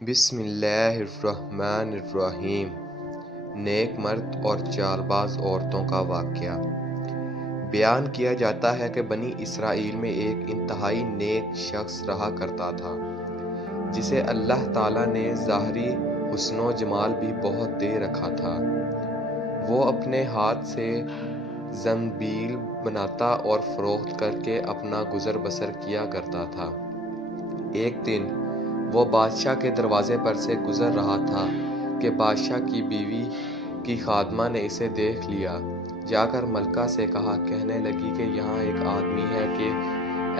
بسم اللہ الرحمن الرحیم۔ نیک مرد اور چالباز عورتوں کا واقعہ بیان کیا جاتا ہے کہ بنی اسرائیل میں ایک انتہائی نیک شخص رہا کرتا تھا جسے اللہ تعالیٰ نے ظاہری حسن و جمال بھی بہت دے رکھا تھا۔ وہ اپنے ہاتھ سے زنبیل بناتا اور فروخت کر کے اپنا گزر بسر کیا کرتا تھا۔ ایک دن وہ بادشاہ کے دروازے پر سے گزر رہا تھا کہ بادشاہ کی بیوی کی خادمہ نے اسے دیکھ لیا۔ جا کر ملکہ سے کہا، کہنے لگی کہ یہاں ایک آدمی ہے کہ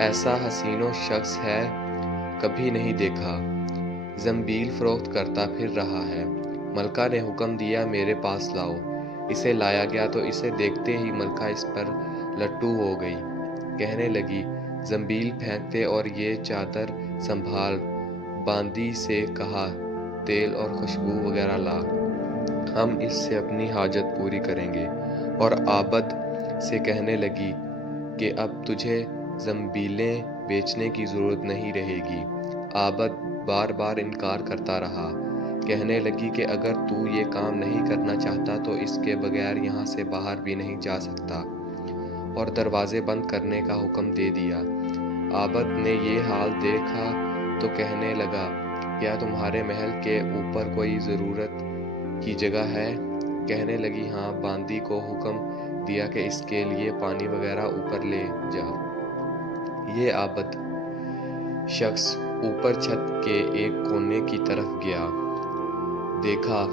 ایسا حسین و شخص ہے کبھی نہیں دیکھا، زنبیل فروخت کرتا پھر رہا ہے۔ ملکہ نے حکم دیا، میرے پاس لاؤ۔ اسے لایا گیا تو اسے دیکھتے ہی ملکہ اس پر لٹو ہو گئی۔ کہنے لگی، زنبیل پھینک دے اور یہ چادر سنبھال۔ باندی سے کہا، تیل اور خوشبو وغیرہ لا، ہم اس سے اپنی حاجت پوری کریں گے۔ اور عابد سے کہنے لگی کہ اب تجھے زنبیلیں بیچنے کی ضرورت نہیں رہے گی۔ عابد بار بار انکار کرتا رہا۔ کہنے لگی کہ اگر تو یہ کام نہیں کرنا چاہتا تو اس کے بغیر یہاں سے باہر بھی نہیں جا سکتا، اور دروازے بند کرنے کا حکم دے دیا۔ عابد نے یہ حال دیکھا تو کہنے لگا، کیا تمہارے محل کے اوپر کوئی ضرورت کی جگہ ہے؟ کہنے لگی، ہاں۔ باندی کو حکم دیا کہ اس کے لیے پانی وغیرہ اوپر لے جا۔ یہ عابد شخص اوپر چھت کے ایک کونے کی طرف گیا۔ دیکھا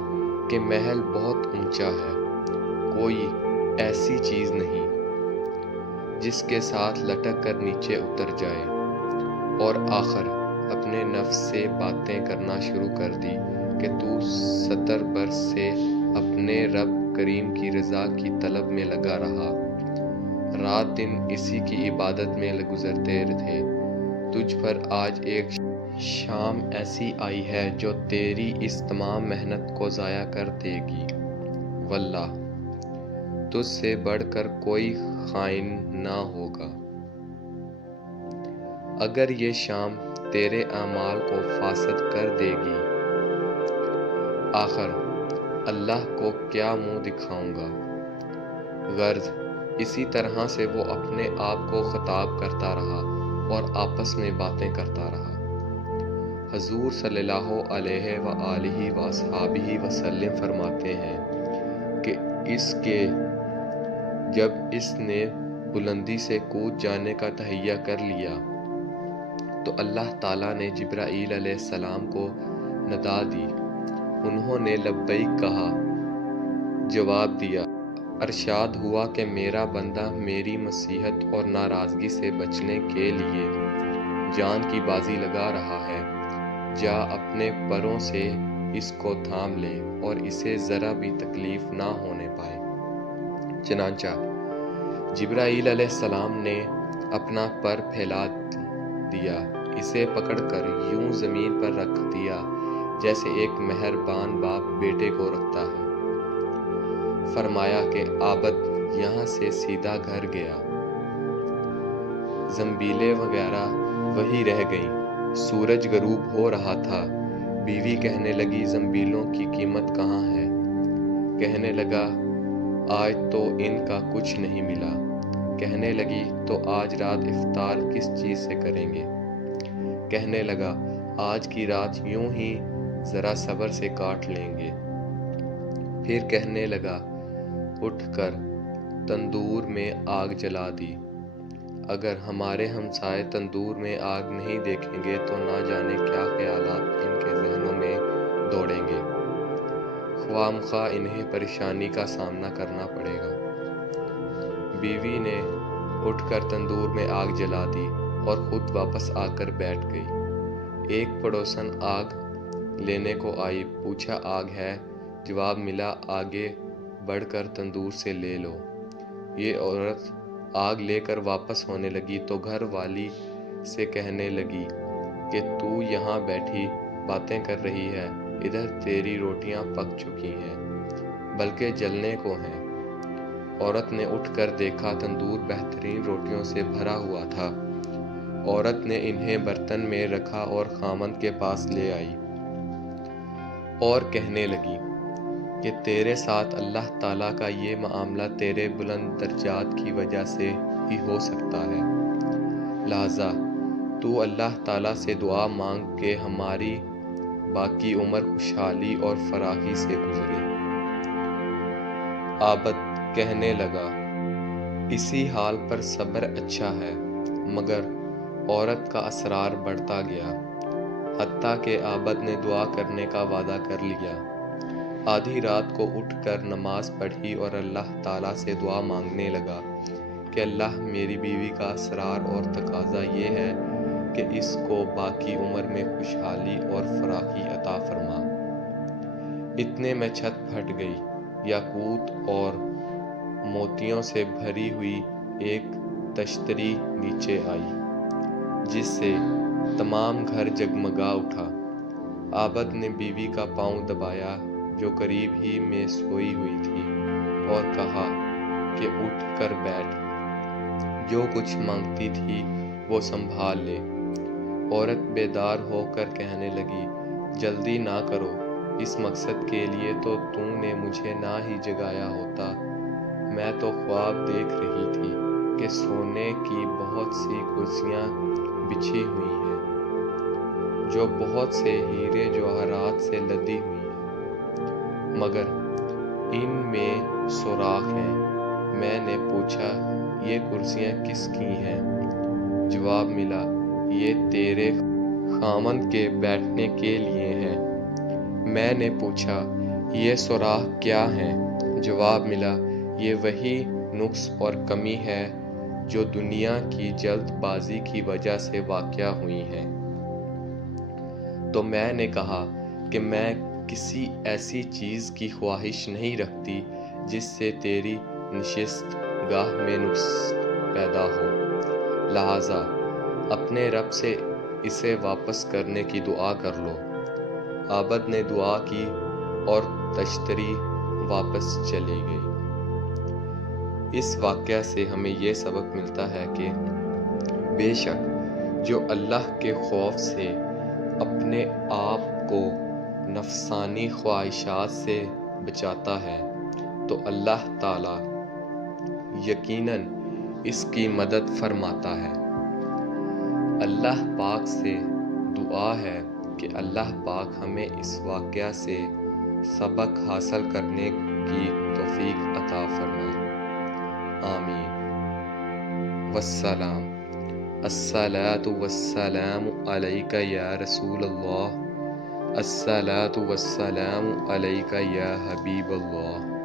کہ محل بہت اونچا ہے، کوئی ایسی چیز نہیں جس کے ساتھ لٹک کر نیچے اتر جائے، اور آخر اپنے نفس سے باتیں کرنا شروع کر دی کہ تو 70 برس سے اپنے رب کریم کی رضا کی طلب میں لگا رہا، رات دن اسی کی عبادت میں گزرتے تھے۔ تجھ پر آج ایک شام ایسی آئی ہے جو تیری اس تمام محنت کو ضائع کر دے گی۔ واللہ تجھ سے بڑھ کر کوئی خائن نہ ہوگا۔ اگر یہ شام تیرے اعمال کو فاسد کر دے گی، آخر اللہ کو کیا منہ دکھاؤں گا؟ غرض اسی طرح سے وہ اپنے آپ کو خطاب کرتا رہا اور آپس میں باتیں کرتا رہا۔ حضور صلی اللہ علیہ وآلہ وصحبہ وسلم فرماتے ہیں کہ جب اس نے بلندی سے کود جانے کا تہیہ کر لیا تو اللہ تعالیٰ نے جبرائیل علیہ السلام کو ندا دی۔ انہوں نے لبیک کہا، جواب دیا۔ ارشاد ہوا کہ میرا بندہ میری مصیحت اور ناراضگی سے بچنے کے لیے جان کی بازی لگا رہا ہے، جا اپنے پروں سے اس کو تھام لے اور اسے ذرا بھی تکلیف نہ ہونے پائے۔ چنانچہ جبرائیل علیہ السلام نے اپنا پر پھیلا دیا، اسے پکڑ کر یوں زمین پر رکھ دیا جیسے ایک مہربان باپ بیٹے کو رکھتا ہے۔ فرمایا کہ عابد یہاں سے سیدھا گھر گیا۔ زنبیلیں وغیرہ وہی رہ گئیں۔ سورج غروب ہو رہا تھا۔ بیوی کہنے لگی، زنبیلوں کی قیمت کہاں ہے؟ کہنے لگا، آج تو ان کا کچھ نہیں ملا۔ کہنے لگی، تو آج رات افطار کس چیز سے کریں گے؟ کہنے لگا، آج کی رات یوں ہی ذرا صبر سے کاٹ لیں گے۔ پھر کہنے لگا، اٹھ کر تندور میں آگ جلا دی۔ اگر ہمارے ہمسائے تندور میں آگ نہیں دیکھیں گے تو نہ جانے کیا خیالات ان کے ذہنوں میں دوڑیں گے، خواہ مخواہ انہیں پریشانی کا سامنا کرنا پڑے گا۔ بیوی نے اٹھ کر تندور میں آگ جلا دی اور خود واپس آ کر بیٹھ گئی۔ ایک پڑوسن آگ لینے کو آئی، پوچھا آگ ہے؟ جواب ملا، آگے بڑھ کر تندور سے لے لو۔ یہ عورت آگ لے کر واپس ہونے لگی تو گھر والی سے کہنے لگی کہ تو یہاں بیٹھی باتیں کر رہی ہے، ادھر تیری روٹیاں پک چکی ہیں، بلکہ جلنے کو ہیں۔ عورت نے اٹھ کر دیکھا، تندور بہترین روٹیوں سے بھرا ہوا تھا۔ عورت نے انہیں برتن میں رکھا اور خامند کے پاس لے آئی۔ اور کہنے لگی کہ تیرے ساتھ اللہ تعالیٰ کا یہ معاملہ تیرے بلند درجات کی وجہ سے ہی ہو سکتا ہے، لہذا تو اللہ تعالیٰ سے دعا مانگ کہ ہماری باقی عمر خوشحالی اور فراخی سے گزرے۔ عابد کہنے لگا، اسی حال پر صبر اچھا ہے، مگر عورت کا اصرار بڑھتا گیا، حتیٰ کہ عابد نے دعا کرنے کا وعدہ کر لیا۔ آدھی رات کو اٹھ کر نماز پڑھی اور اللہ تعالیٰ سے دعا مانگنے لگا کہ اللہ میری بیوی کا اصرار اور تقاضا یہ ہے کہ اس کو باقی عمر میں خوشحالی اور فراخی عطا فرما۔ اتنے میں چھت پھٹ گئی، یاقوت اور موتیوں سے بھری ہوئی ایک تشتری نیچے آئی، جس سے تمام گھر جگمگا اٹھا۔ عابد نے بیوی کا پاؤں دبایا جو قریب ہی میں سوئی ہوئی تھی اور کہا کہ اٹھ کر بیٹھ، جو کچھ مانگتی تھی وہ سنبھال لے۔ عورت بیدار ہو کر کہنے لگی، جلدی نہ کرو، اس مقصد کے لیے تو نے مجھے نہ ہی جگایا ہوتا، میں تو خواب دیکھ رہی تھی کہ سونے کی بہت سی کرسیاں بچھی ہوئی ہیں جو بہت سے ہیرے جواہرات سے لدی ہوئی ہیں، مگر ان میں سوراخ ہیں۔ میں نے پوچھا، یہ کرسیاں کس کی ہیں؟ جواب ملا، یہ تیرے خاوند کے بیٹھنے کے لیے ہیں۔ میں نے پوچھا، یہ سوراخ کیا ہیں؟ جواب ملا، یہ وہی نقص اور کمی ہے جو دنیا کی جلد بازی کی وجہ سے واقع ہوئی ہیں۔ تو میں نے کہا کہ میں کسی ایسی چیز کی خواہش نہیں رکھتی جس سے تیری نشست گاہ میں نقص پیدا ہو، لہذا اپنے رب سے اسے واپس کرنے کی دعا کر لو۔ عابد نے دعا کی اور تشتری واپس چلی گئی۔ اس واقعہ سے ہمیں یہ سبق ملتا ہے کہ بے شک جو اللہ کے خوف سے اپنے آپ کو نفسانی خواہشات سے بچاتا ہے تو اللہ تعالیٰ یقیناً اس کی مدد فرماتا ہے۔ اللہ پاک سے دعا ہے کہ اللہ پاک ہمیں اس واقعہ سے سبق حاصل کرنے کی توفیق عطا فرمائے۔ آمین۔ والسلام۔ الصلاۃ والسلام علیک یا رسول اللہ، الصلاۃ والسلام علیک یا حبیب اللہ۔